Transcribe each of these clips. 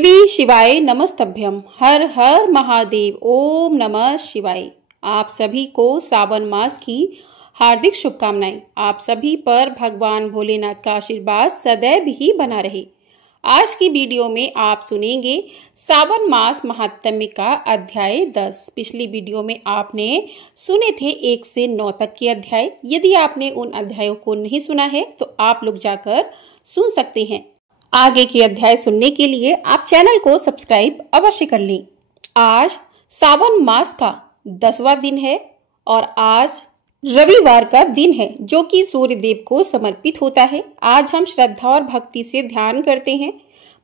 श्री शिवाय नमस्तभ्यम। हर हर महादेव। ओम नमः शिवाय। आप सभी को सावन मास की हार्दिक शुभकामनाएं। आप सभी पर भगवान भोलेनाथ का आशीर्वाद सदैव ही बना रहे। आज की वीडियो में आप सुनेंगे सावन मास महात्म्य का अध्याय 10। पिछली वीडियो में आपने सुने थे 1 से 9 तक के अध्याय। यदि आपने उन अध्यायों को नहीं सुना है तो आप लोग जाकर सुन सकते हैं। आगे के अध्याय सुनने के लिए आप चैनल को सब्सक्राइब अवश्य कर लें। आज सावन मास का 10वां दिन है और आज रविवार का दिन है जो कि सूर्य देव को समर्पित होता है। आज हम श्रद्धा और भक्ति से ध्यान करते हैं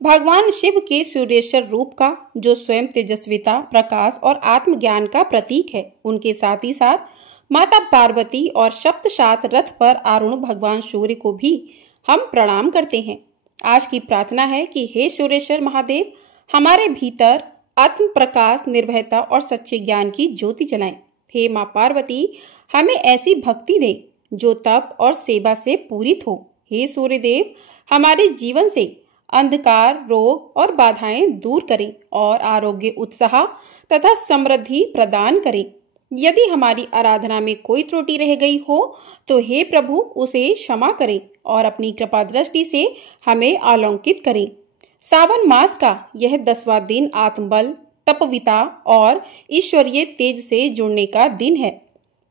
भगवान शिव के सूर्येश्वर रूप का, जो स्वयं तेजस्विता, प्रकाश और आत्मज्ञान का प्रतीक है। उनके साथ ही साथ माता पार्वती और सप्तशात रथ पर आरूढ़ भगवान सूर्य को भी हम प्रणाम करते हैं। आज की प्रार्थना है कि हे सूर्येश्वर महादेव, हमारे भीतर आत्म प्रकाश, निर्भयता और सच्चे ज्ञान की ज्योति जलाएं। हे माँ पार्वती, हमें ऐसी भक्ति दे जो तप और सेवा से पूरित हो। हे सूर्यदेव, हमारे जीवन से अंधकार, रोग और बाधाएं दूर करें और आरोग्य, उत्साह तथा समृद्धि प्रदान करें। यदि हमारी आराधना में कोई त्रुटि रह गई हो तो हे प्रभु, उसे क्षमा करें और अपनी कृपा दृष्टि से हमें आलौकित करें। सावन मास का यह 10वां दिन आत्मबल, तपविता और ईश्वरीय तेज से जुड़ने का दिन है।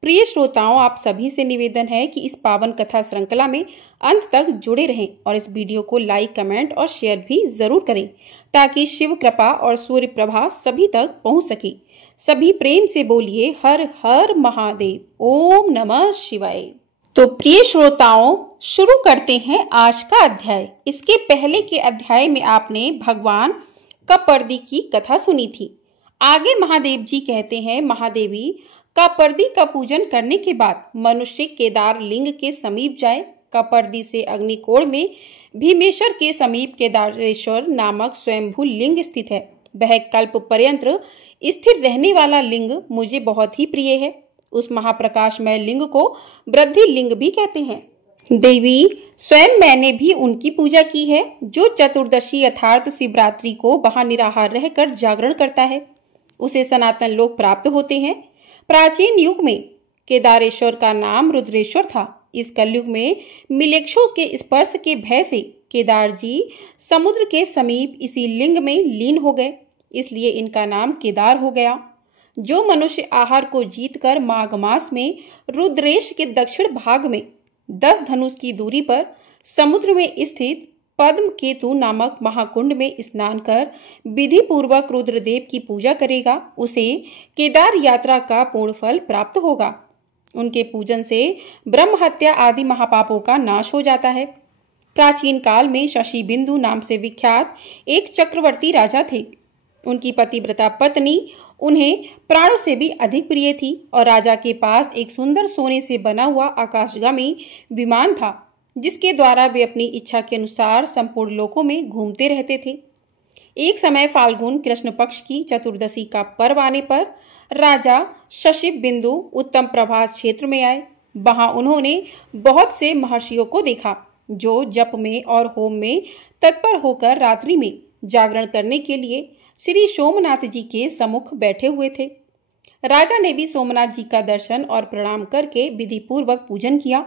प्रिय श्रोताओं, आप सभी से निवेदन है कि इस पावन कथा श्रृंखला में अंत तक जुड़े रहें और इस वीडियो को लाइक, कमेंट और शेयर भी जरूर करें ताकि शिव कृपा और सूर्य प्रभा सभी तक पहुंच सके। सभी प्रेम से बोलिए हर हर महादेव। ओम नमः शिवाय। तो प्रिय श्रोताओं, शुरू करते हैं आज का अध्याय। इसके पहले के अध्याय में आपने भगवान कपर्दी की कथा सुनी थी। आगे महादेव जी कहते हैं, महादेवी कपर्दी का पूजन करने के बाद मनुष्य केदार लिंग के समीप जाए। कपर्दी से अग्निकोण में भीमेश्वर के समीप केदारेश्वर नामक स्वयंभू लिंग स्थित है। वह कल्प पर्यंत स्थिर रहने वाला लिंग मुझे बहुत ही प्रिय है। उस महाप्रकाशमय लिंग को वृद्धि लिंग भी कहते हैं। देवी, स्वयं मैंने भी उनकी पूजा की है जो चतुर्दशी अर्थात शिवरात्रि को वहां निराहार रहकर जागरण करता है। उसे सनातन लोक प्राप्त होते हैं। प्राचीन युग में केदारेश्वर का नाम रुद्रेश्वर था। इस कलयुग में मिलेक्षों के स्पर्श के भय से केदार जी समुद्र के समीप इसी लिंग में लीन हो गए, इसलिए इनका नाम केदार हो गया। जो मनुष्य आहार को जीतकर माघ मास में रुद्रेश के दक्षिण भाग में 10 धनुष की दूरी पर समुद्र में स्थित पद्म केतु नामक महाकुंड में स्नान कर विधि पूर्वक रुद्रदेव की पूजा करेगा, उसे केदार यात्रा का पूर्ण फल प्राप्त होगा। उनके पूजन से ब्रह्म हत्या आदि महापापों का नाश हो जाता है। प्राचीन काल में शशि बिंदु नाम से विख्यात एक चक्रवर्ती राजा थे। उनकी पतिव्रता पत्नी उन्हें प्राणों से भी अधिक प्रिय थी और राजा के पास एक सुंदर सोने से बना हुआ आकाशगामी विमान था, जिसके द्वारा वे अपनी इच्छा के अनुसार संपूर्ण लोकों में घूमते रहते थे। एक समय फाल्गुन कृष्ण पक्ष की चतुर्दशी का पर्व आने पर राजा शशि बिंदु उत्तम प्रभास क्षेत्र में आए। वहां उन्होंने बहुत से महर्षियों को देखा जो जप में और होम में तत्पर होकर रात्रि में जागरण करने के लिए श्री सोमनाथ जी के सम्मुख बैठे हुए थे। राजा ने भी सोमनाथ जी का दर्शन और प्रणाम करके विधि पूर्वक पूजन किया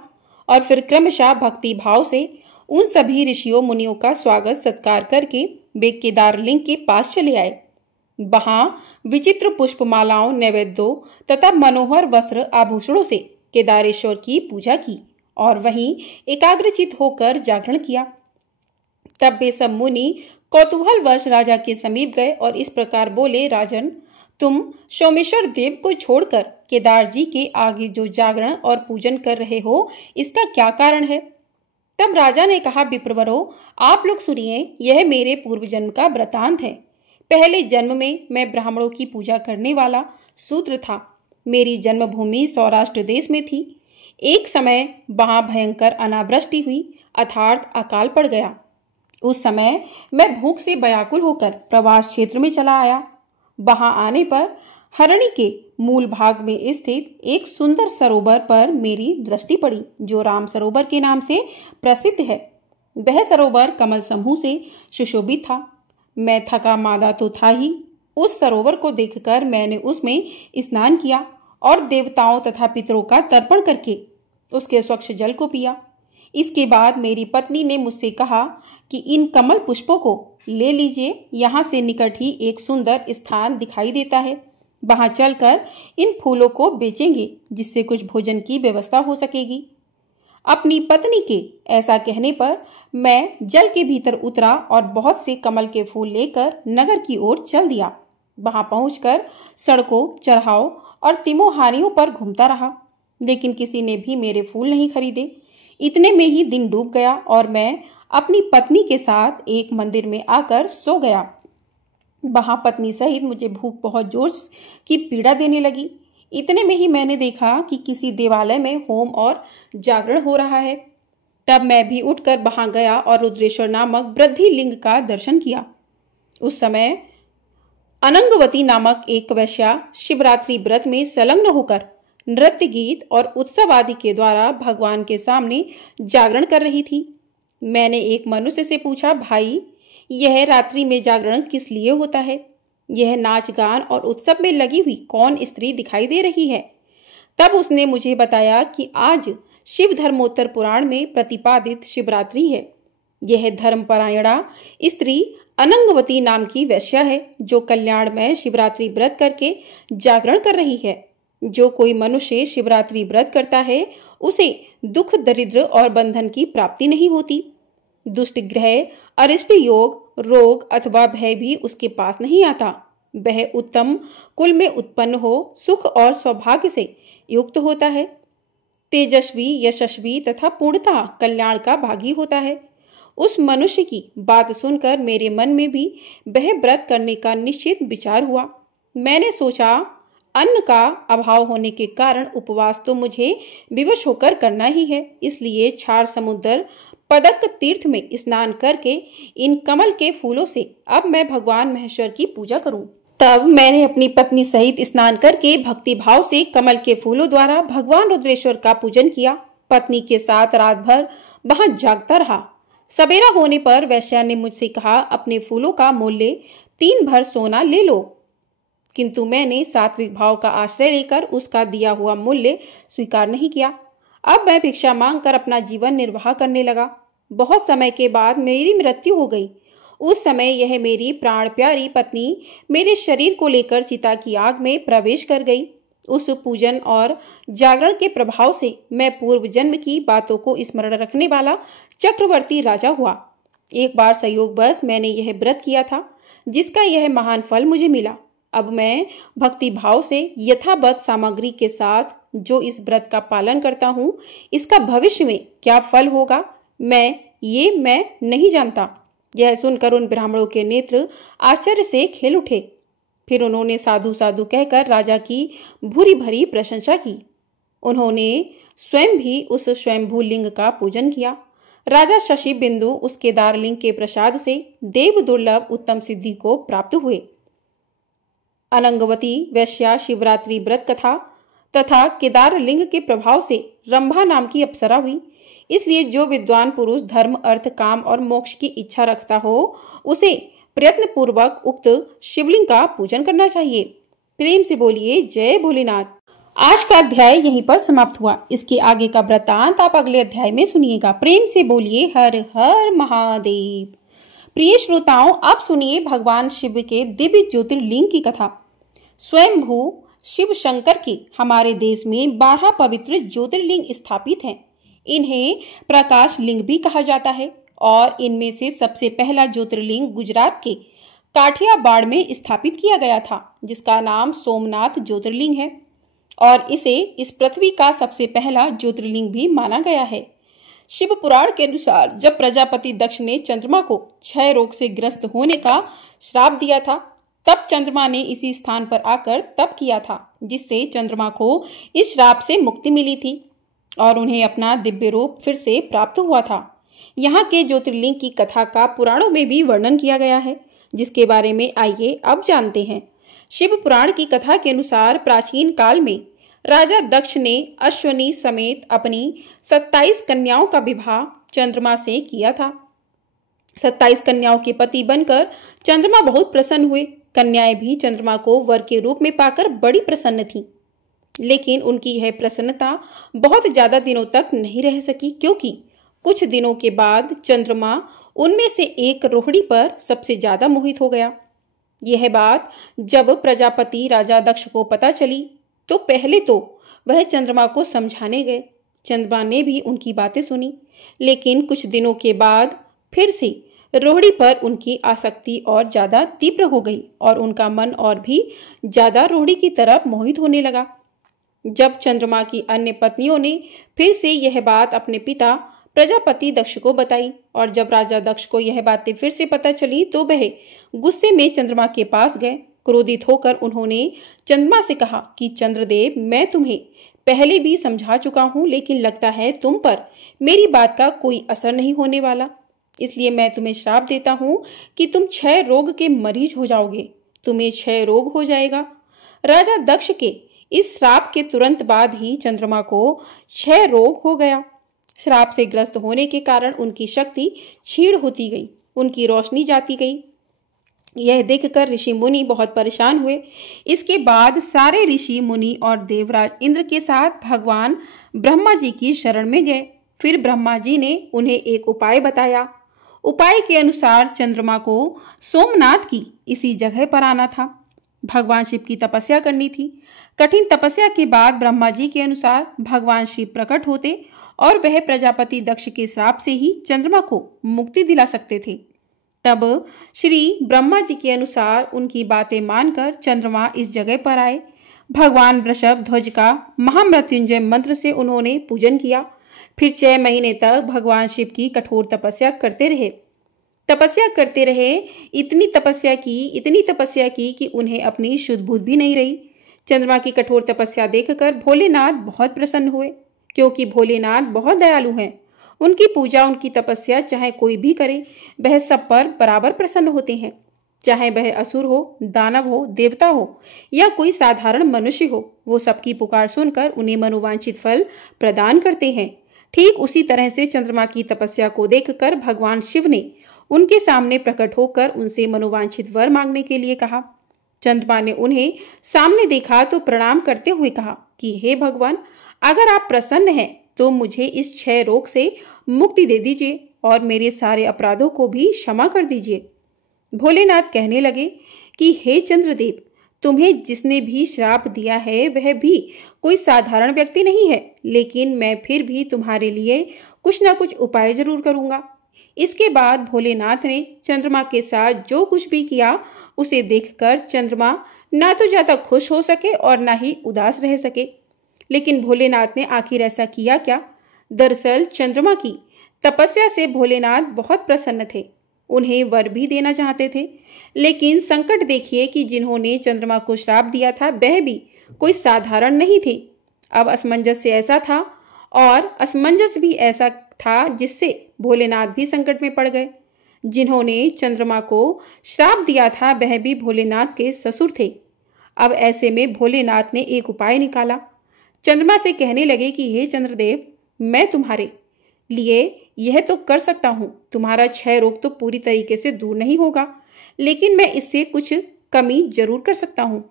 और फिर क्रमशः भक्ति भाव से उन सभी ऋषियों मुनियों का स्वागत सत्कार करके वे केदार लिंग के पास चले आए। वहां विचित्र पुष्पमालाओं, नैवेद्यों तथा मनोहर वस्त्र आभूषणों से केदारेश्वर की पूजा की और वहीं एकाग्रचित होकर जागरण किया। तब वे सब मुनि कौतूहलवश राजा के समीप गए और इस प्रकार बोले, राजन, तुम सोमेश्वर देव को छोड़कर केदार जी के आगे जो जागरण और पूजन कर रहे हो, इसका क्या कारण है? तब राजा ने कहा, विप्रवरो, आप लोग सुनिए, यह मेरे पूर्व जन्म का वृतांत है। पहले जन्म में मैं ब्राह्मणों की पूजा करने वाला शूद्र था। मेरी जन्मभूमि सौराष्ट्र देश में थी। एक समय वहां भयंकर अनावृष्टि हुई अर्थात अकाल पड़ गया। उस समय मैं भूख से व्याकुल होकर प्रवास क्षेत्र में चला आया। वहां आने पर हरणी के मूल भाग में स्थित एक सुंदर सरोवर पर मेरी दृष्टि पड़ी, जो राम सरोवर के नाम से प्रसिद्ध है। वह सरोवर कमल समूह से सुशोभित था। मैं थका मादा तो था ही। उस सरोवर को देखकर मैंने उसमें स्नान किया और देवताओं तथा पितरों का तर्पण करके उसके स्वच्छ जल को पिया। इसके बाद मेरी पत्नी ने मुझसे कहा कि इन कमल पुष्पों को ले लीजिए, यहाँ से निकट ही एक सुंदर स्थान दिखाई देता है, वहां चलकर इन फूलों को बेचेंगे जिससे कुछ भोजन की व्यवस्था हो सकेगी। अपनी पत्नी के ऐसा कहने पर मैं जल के भीतर उतरा और बहुत से कमल के फूल लेकर नगर की ओर चल दिया। वहां पहुंचकर सड़कों, चौराहों और तिमोहारियों पर घूमता रहा, लेकिन किसी ने भी मेरे फूल नहीं खरीदे। इतने में ही दिन डूब गया और मैं अपनी पत्नी के साथ एक मंदिर में आकर सो गया। वहां पत्नी सहित मुझे भूख बहुत जोर की पीड़ा देने लगी। इतने में ही मैंने देखा कि किसी देवालय में होम और जागरण हो रहा है। तब मैं भी उठकर वहां गया और रुद्रेश्वर नामक वृद्धि लिंग का दर्शन किया। उस समय अनंगवती नामक एक वैश्या शिवरात्रि व्रत में संलग्न होकर नृत्य, गीत और उत्सव आदि के द्वारा भगवान के सामने जागरण कर रही थी। मैंने एक मनुष्य से पूछा, भाई यह रात्रि में जागरण किस लिए होता है? यह नाच गान और उत्सव में लगी हुई कौन स्त्री दिखाई दे रही है? तब उसने मुझे बताया कि आज शिव धर्मोत्तर पुराण में प्रतिपादित शिवरात्रि है। यह धर्मपरायणा स्त्री अनंगवती नाम की वैश्या है जो कल्याणमय शिवरात्रि व्रत करके जागरण कर रही है। जो कोई मनुष्य शिवरात्रि व्रत करता है उसे दुख, दरिद्र और बंधन की प्राप्ति नहीं होती। दुष्ट ग्रह, अरिष्ट योग, रोग अथवा भय भी उसके पास नहीं आता। वह उत्तम कुल में उत्पन्न हो, सुख और सौभाग्य से युक्त होता है, तेजस्वी, यशस्वी तथा पूर्णतः कल्याण का भागी होता है। उस मनुष्य की बात सुनकर मेरे मन में भी वह व्रत करने का निश्चित विचार हुआ। मैंने सोचा, अन्न का अभाव होने के कारण उपवास तो मुझे विवश होकर करना ही है, इसलिए क्षार समुद्र पदक तीर्थ में स्नान करके इन कमल के फूलों से अब मैं भगवान महेश्वर की पूजा करूं। तब मैंने अपनी पत्नी सहित स्नान करके भक्ति भाव से कमल के फूलों द्वारा भगवान रुद्रेश्वर का पूजन किया। पत्नी के साथ रात भर वहां जागता रहा। सवेरा होने पर वैश्या ने मुझसे कहा, अपने फूलों का मूल्य 3 भर सोना ले लो। किंतु मैंने सात्विक भाव का आश्रय लेकर उसका दिया हुआ मूल्य स्वीकार नहीं किया। अब मैं भिक्षा मांगकर अपना जीवन निर्वाह करने लगा। बहुत समय के बाद मेरी मृत्यु हो गई। उस समय यह मेरी प्राण प्यारी पत्नी मेरे शरीर को लेकर चिता की आग में प्रवेश कर गई। उस पूजन और जागरण के प्रभाव से मैं पूर्व जन्म की बातों को स्मरण रखने वाला चक्रवर्ती राजा हुआ। एक बार संयोगवश मैंने यह व्रत किया था जिसका यह महान फल मुझे मिला। अब मैं भक्ति भाव से यथावत सामग्री के साथ जो इस व्रत का पालन करता हूँ, इसका भविष्य में क्या फल होगा मैं नहीं जानता। यह सुनकर उन ब्राह्मणों के नेत्र आश्चर्य से खेल उठे। फिर उन्होंने साधु साधु कहकर राजा की भूरी भरी प्रशंसा की। उन्होंने स्वयं भी उस स्वयंभू लिंग का पूजन किया। राजा शशि बिंदु उस केदार लिंग के प्रसाद से देव दुर्लभ उत्तम सिद्धि को प्राप्त हुए। अनंगवती वैश्या शिवरात्रि व्रत कथा तथा केदार लिंग के प्रभाव से रंभा नाम की अप्सरा हुई। इसलिए जो विद्वान पुरुष धर्म, अर्थ, काम और मोक्ष की इच्छा रखता हो उसे प्रयत्न पूर्वक उक्त शिवलिंग का पूजन करना चाहिए। प्रेम से बोलिए जय भोलेनाथ। आज का अध्याय यहीं पर समाप्त हुआ। इसके आगे का वृत्तांत आप अगले अध्याय में सुनिएगा। प्रेम से बोलिए हर हर महादेव। प्रिय श्रोताओं, आप सुनिए भगवान शिव के दिव्य ज्योतिर्लिंग की कथा। स्वयंभू शिव शंकर के हमारे देश में 12 पवित्र ज्योतिर्लिंग स्थापित हैं। इन्हें प्रकाश लिंग भी कहा जाता है और इनमें से सबसे पहला ज्योतिर्लिंग गुजरात के काठियावाड़ में स्थापित किया गया था, जिसका नाम सोमनाथ ज्योतिर्लिंग है और इसे इस पृथ्वी का सबसे पहला ज्योतिर्लिंग भी माना गया है। शिव पुराण के अनुसार जब प्रजापति दक्ष ने चंद्रमा को क्षय रोग से ग्रस्त होने का श्राप दिया था, तब चंद्रमा ने इसी स्थान पर आकर तप किया था, जिससे चंद्रमा को इस श्राप से मुक्ति मिली थी और उन्हें अपना दिव्य रूप फिर से प्राप्त हुआ था। यहाँ के ज्योतिर्लिंग की कथा का पुराणों में भी वर्णन किया गया है, जिसके बारे में आइए अब जानते हैं। शिव पुराण की कथा के अनुसार प्राचीन काल में राजा दक्ष ने अश्वनी समेत अपनी 27 कन्याओं का विवाह चंद्रमा से किया था। 27 कन्याओं के पति बनकर चंद्रमा बहुत प्रसन्न हुए। कन्याएं भी चंद्रमा को वर के रूप में पाकर बड़ी प्रसन्न थीं। लेकिन उनकी यह प्रसन्नता बहुत ज्यादा दिनों तक नहीं रह सकी, क्योंकि कुछ दिनों के बाद चंद्रमा उनमें से एक रोहिणी पर सबसे ज्यादा मोहित हो गया। यह बात जब प्रजापति राजा दक्ष को पता चली तो पहले तो वह चंद्रमा को समझाने गए। चंद्रमा ने भी उनकी बातें सुनी, लेकिन कुछ दिनों के बाद फिर से रोहिणी पर उनकी आसक्ति और ज्यादा तीव्र हो गई और उनका मन और भी ज्यादा रोहिणी की तरफ मोहित होने लगा। जब चंद्रमा की अन्य पत्नियों ने फिर से यह बात अपने पिता प्रजापति दक्ष को बताई और जब राजा दक्ष को यह बातें फिर से पता चली तो वह गुस्से में चंद्रमा के पास गए। क्रोधित होकर उन्होंने चंद्रमा से कहा कि चंद्रदेव, मैं तुम्हें पहले भी समझा चुका हूं, लेकिन लगता है तुम पर मेरी बात का कोई असर नहीं होने वाला। इसलिए मैं तुम्हें श्राप देता हूं कि तुम क्षय रोग के मरीज हो जाओगे। तुम्हें क्षय रोग हो जाएगा। राजा दक्ष के इस श्राप के तुरंत बाद ही चंद्रमा को क्षय रोग हो गया। श्राप से ग्रस्त होने के कारण उनकी शक्ति क्षीण होती गई, उनकी रोशनी जाती गई। यह देखकर ऋषि मुनि बहुत परेशान हुए। इसके बाद सारे ऋषि मुनि और देवराज इंद्र के साथ भगवान ब्रह्मा जी की शरण में गए। फिर ब्रह्मा जी ने उन्हें एक उपाय बताया। उपाय के अनुसार चंद्रमा को सोमनाथ की इसी जगह पर आना था। भगवान शिव की तपस्या करनी थी। कठिन तपस्या के बाद ब्रह्मा जी के अनुसार भगवान शिव प्रकट होते और वह प्रजापति दक्ष के श्राप से ही चंद्रमा को मुक्ति दिला सकते थे। तब श्री ब्रह्मा जी के अनुसार उनकी बातें मानकर चंद्रमा इस जगह पर आए। भगवान वृषभ ध्वज का महामृत्युंजय मंत्र से उन्होंने पूजन किया। फिर 6 महीने तक भगवान शिव की कठोर तपस्या करते रहे। इतनी तपस्या की कि उन्हें अपनी शुद्ध बुद्धि भी नहीं रही। चंद्रमा की कठोर तपस्या देखकर भोलेनाथ बहुत प्रसन्न हुए, क्योंकि भोलेनाथ बहुत दयालु हैं। उनकी पूजा, उनकी तपस्या चाहे कोई भी करे, वह सब पर बराबर प्रसन्न होते हैं। चाहे वह असुर हो, दानव हो, देवता हो या कोई साधारण मनुष्य हो, वो सबकी पुकार सुनकर उन्हें मनोवांछित फल प्रदान करते हैं। ठीक उसी तरह से चंद्रमा की तपस्या को देखकर भगवान शिव ने उनके सामने प्रकट होकर उनसे मनोवांछित वर मांगने के लिए कहा। चंद्रमा ने उन्हें सामने देखा तो प्रणाम करते हुए कहा कि हे भगवान, अगर आप प्रसन्न हैं तो मुझे इस क्षय रोग से मुक्ति दे दीजिए और मेरे सारे अपराधों को भी क्षमा कर दीजिए। भोलेनाथ कहने लगे कि हे चंद्रदेव, तुम्हें जिसने भी श्राप दिया है वह भी कोई साधारण व्यक्ति नहीं है, लेकिन मैं फिर भी तुम्हारे लिए कुछ ना कुछ उपाय जरूर करूंगा। इसके बाद भोलेनाथ ने चंद्रमा के साथ जो कुछ भी किया उसे देखकर चंद्रमा ना तो ज्यादा खुश हो सके और ना ही उदास रह सके। लेकिन भोलेनाथ ने आखिर ऐसा किया क्या? दरअसल चंद्रमा की तपस्या से भोलेनाथ बहुत प्रसन्न थे। उन्हें वर भी देना चाहते थे, लेकिन संकट देखिए कि जिन्होंने चंद्रमा को श्राप दिया था वह भी कोई साधारण नहीं थे। अब असमंजस ऐसा था और असमंजस भी ऐसा था जिससे भोलेनाथ भी संकट में पड़ गए। जिन्होंने चंद्रमा को श्राप दिया था वह भी भोलेनाथ के ससुर थे। अब ऐसे में भोलेनाथ ने एक उपाय निकाला। चंद्रमा से कहने लगे कि हे चंद्रदेव, मैं तुम्हारे लिए यह तो कर सकता हूँ, तुम्हारा क्षय रोग तो पूरी तरीके से दूर नहीं होगा, लेकिन मैं इससे कुछ कमी जरूर कर सकता हूँ।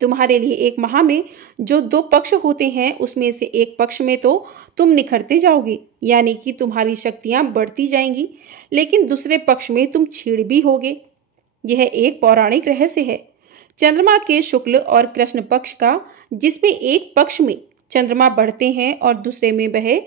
तुम्हारे लिए एक माह में जो 2 पक्ष होते हैं उसमें से एक पक्ष में तो तुम निखरते जाओगे, यानी कि तुम्हारी शक्तियां बढ़ती जाएंगी, लेकिन दूसरे पक्ष में तुम क्षीण भी होगे। यह एक पौराणिक रहस्य है चंद्रमा के शुक्ल और कृष्ण पक्ष का, जिसमें एक पक्ष में चंद्रमा बढ़ते हैं और दूसरे में वह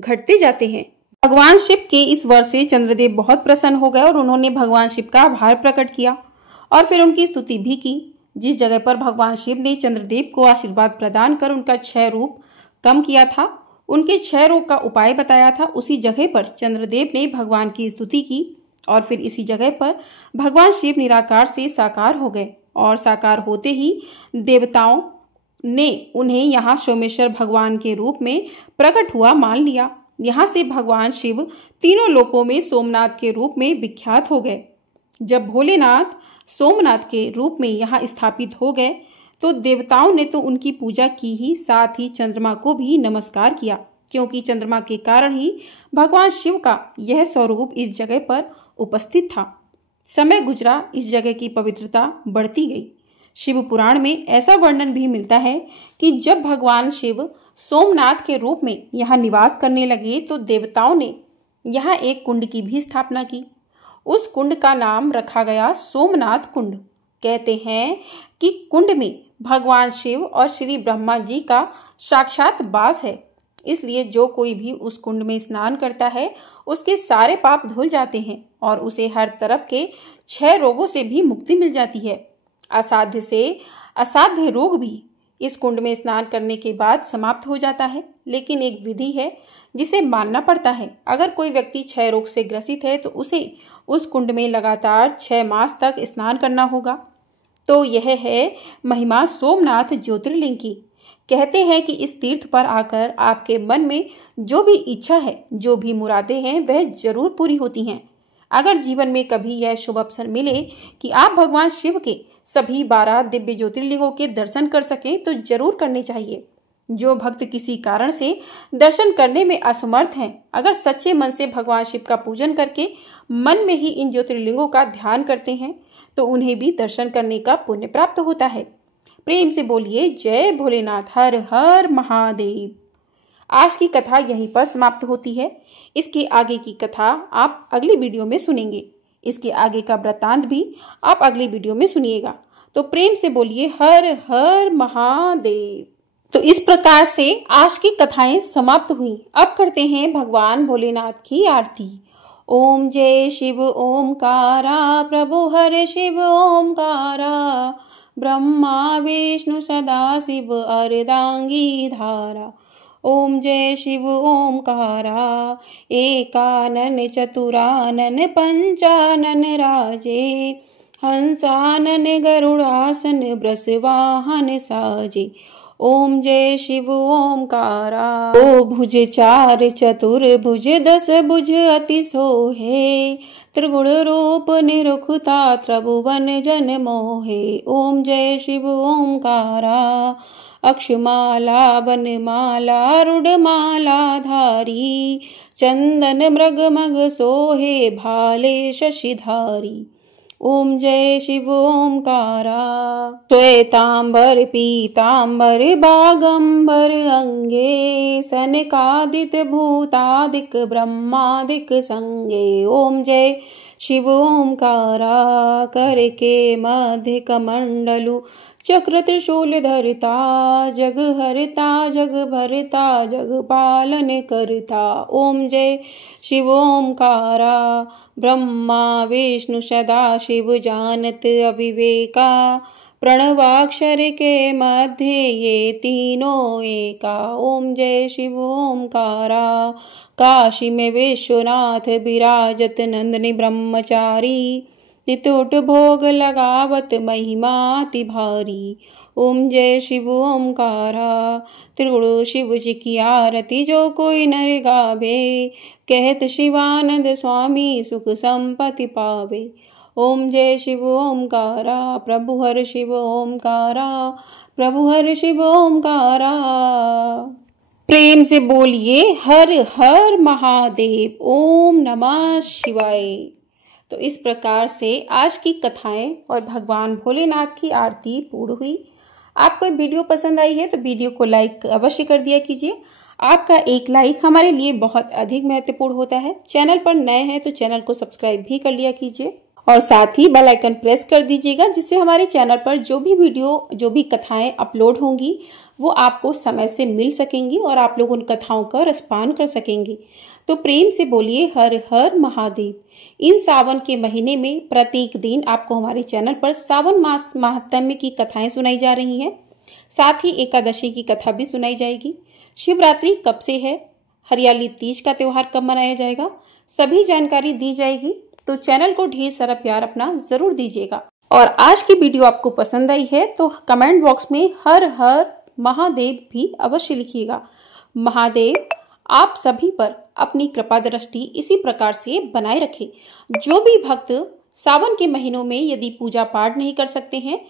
घटते जाते हैं। भगवान शिव के इस वर से चंद्रदेव बहुत प्रसन्न हो गए और उन्होंने भगवान शिव का आभार प्रकट किया और फिर उनकी स्तुति भी की। जिस जगह पर भगवान शिव ने चंद्रदेव को आशीर्वाद प्रदान कर उनका क्षय रूप कम किया था, उनके क्षय रोग का उपाय बताया था, उसी जगह पर चंद्रदेव ने भगवान की स्तुति की और फिर इसी जगह पर भगवान शिव निराकार से साकार हो गए और साकार होते ही देवताओं ने उन्हें यहाँ सोमेश्वर भगवान के रूप में प्रकट हुआ मान लिया। यहाँ से भगवान शिव तीनों लोकों में सोमनाथ के रूप में विख्यात हो गए। जब भोलेनाथ सोमनाथ के रूप में यहाँ स्थापित हो गए तो देवताओं ने तो उनकी पूजा की ही, साथ ही चंद्रमा को भी नमस्कार किया। क्योंकि चंद्रमा के कारण ही भगवान शिव का यह स्वरूप इस जगह पर उपस्थित था। समय गुजरा, इस जगह की पवित्रता बढ़ती गई। शिव पुराण में ऐसा वर्णन भी मिलता है कि जब भगवान शिव सोमनाथ के रूप में यहाँ निवास करने लगे तो देवताओं ने यहाँ एक कुंड की भी स्थापना की। उस कुंड का नाम रखा गया सोमनाथ कुंड। कहते हैं कि कुंड में भगवान शिव और श्री ब्रह्मा जी का साक्षात वास है, इसलिए जो कोई भी उस कुंड में स्नान करता है उसके सारे पाप धुल जाते हैं और उसे हर तरफ के 6 रोगों से भी मुक्ति मिल जाती है। असाध्य से असाध्य रोग भी इस कुंड में स्नान करने के बाद समाप्त हो जाता है, लेकिन एक विधि है जिसे मानना पड़ता है। अगर कोई व्यक्ति 6 रोग से ग्रसित है तो उसे उस कुंड में लगातार 6 मास तक स्नान करना होगा। तो यह है महिमा सोमनाथ ज्योतिर्लिंग की। कहते हैं कि इस तीर्थ पर आकर आपके मन में जो भी इच्छा है, जो भी मुरादें हैं, वह जरूर पूरी होती हैं। अगर जीवन में कभी यह शुभ अवसर मिले कि आप भगवान शिव के सभी 12 दिव्य ज्योतिर्लिंगों के दर्शन कर सकें तो जरूर करने चाहिए। जो भक्त किसी कारण से दर्शन करने में असमर्थ हैं, अगर सच्चे मन से भगवान शिव का पूजन करके मन में ही इन ज्योतिर्लिंगों का ध्यान करते हैं तो उन्हें भी दर्शन करने का पुण्य प्राप्त होता है। प्रेम से बोलिए जय भोलेनाथ, हर हर महादेव। आज की कथा यहीं पर समाप्त होती है। इसके आगे की कथा आप अगली वीडियो में सुनेंगे। इसके आगे का वृत्तांत भी आप अगली वीडियो में सुनिएगा। तो प्रेम से बोलिए हर हर महादेव। तो इस प्रकार से आज की कथाएं समाप्त हुई। अब करते हैं भगवान भोलेनाथ की आरती। ओम जय शिव ओमकारा, प्रभु हर शिव ओमकारा, ब्रह्मा विष्णु सदा शिव अर्धांगी धारा। ओम जय शिव ओमकारा, एकानन चतुरानन पंचानन राजे, हंसानन गरुड़ासन वृषवाहन साजे। ओम जय शिव ओमकारा, ओ भुज 4 चतुर्भुज 10 भुज अति सोहे, त्रिगुण रूप निरुखता त्रिभुवन जन मोहे। ओम जय शिव ओमकारा, अक्षमाला वनमाला रुडमाला धारी, चंदन मृग मग सोहे भाले शशिधारी। ओम जय शिव ओमकारा, श्वेतांबर पीतांबर बागंबर अंगे, सनकादिक भूतादिक ब्रह्मादिक संगे। ओम जय शिव ओमकारा, कर के मध्य कमंडलु चक्र त्रिशूल धरता, जग हरता जग भरता जग पालन करता। ओम जय शिव ओमकारा, ब्रह्मा विष्णु सदा शिव जानत अविवेका, प्रणवाक्षर के मध्य ये तीनों एका। ओम जय शिव ओमकारा, काशी में विश्वनाथ विराजत नंदनी ब्रह्मचारी, नितुट भोग लगावत महिमा अति भारी। ओम जय शिव ओमकारा, त्रिगुण शिव जी की आरती जो कोई नर गावे, कहत शिवानंद स्वामी सुख संपत्ति पावे। ओम जय शिव ओमकारा, प्रभु हर शिव ओमकारा, प्रभु हर शिव ओमकारा। प्रेम से बोलिए हर हर महादेव। ओम नमः शिवाय। तो इस प्रकार से आज की कथाएं और भगवान भोलेनाथ की आरती पूर्ण हुई। आपको वीडियो पसंद आई है तो वीडियो को लाइक अवश्य कर दिया कीजिए। आपका एक लाइक हमारे लिए बहुत अधिक महत्वपूर्ण होता है। चैनल पर नए हैं तो चैनल को सब्सक्राइब भी कर लिया कीजिए और साथ ही बेल आइकन प्रेस कर दीजिएगा, जिससे हमारे चैनल पर जो भी वीडियो जो भी कथाएं अपलोड होंगी वो आपको समय से मिल सकेंगी और आप लोग उन कथाओं का रसपान कर सकेंगे। तो प्रेम से बोलिए हर हर महादेव। इन सावन के महीने में प्रत्येक दिन आपको हमारे चैनल पर सावन मास महात्म्य की कथाएं सुनाई जा रही हैं। साथ ही एकादशी की कथा भी सुनाई जाएगी। शिवरात्रि कब से है, हरियाली तीज का त्योहार कब मनाया जाएगा, सभी जानकारी दी जाएगी। तो चैनल को ढेर सारा प्यार अपना जरूर दीजिएगा। और आज की वीडियो आपको पसंद आई है तो कमेंट बॉक्स में हर हर महादेव भी अवश्य लिखिएगा। महादेव आप सभी पर अपनी कृपा दृष्टि इसी प्रकार से बनाए रखें। जो भी भक्त सावन के महीनों में यदि पूजा पाठ नहीं कर सकते हैं,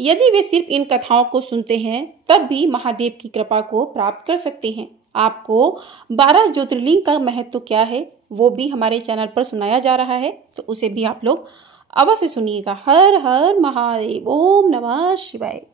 यदि वे सिर्फ इन कथाओं को सुनते हैं, तब भी महादेव की कृपा को प्राप्त कर सकते हैं। आपको 12 ज्योतिर्लिंग का महत्व क्या है वो भी हमारे चैनल पर सुनाया जा रहा है, तो उसे भी आप लोग अवश्य सुनिएगा। हर हर महादेव, ओम नमः शिवाय।